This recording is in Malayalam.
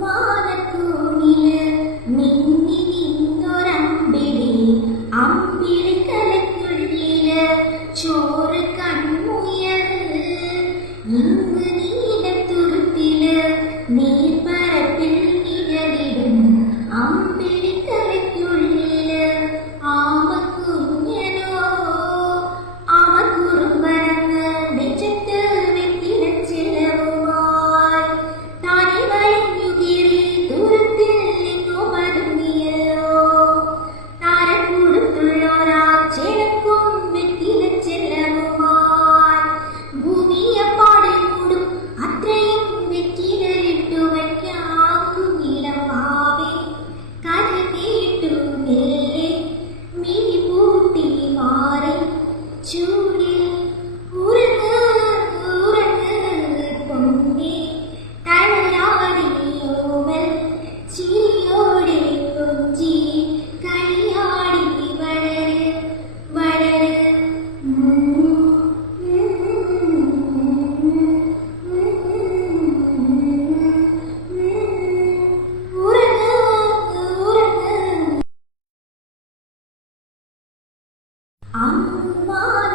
അമ്മാനത്തൂണിൽ മിന്നി നിന്നൊരമ്പിടി അമ്പിളിക്കലക്കുള്ളിൽ ചോറ് കൺമുയൽ ഇന്ന് നീലത്തുരുത്തിൽ നീ அம்மான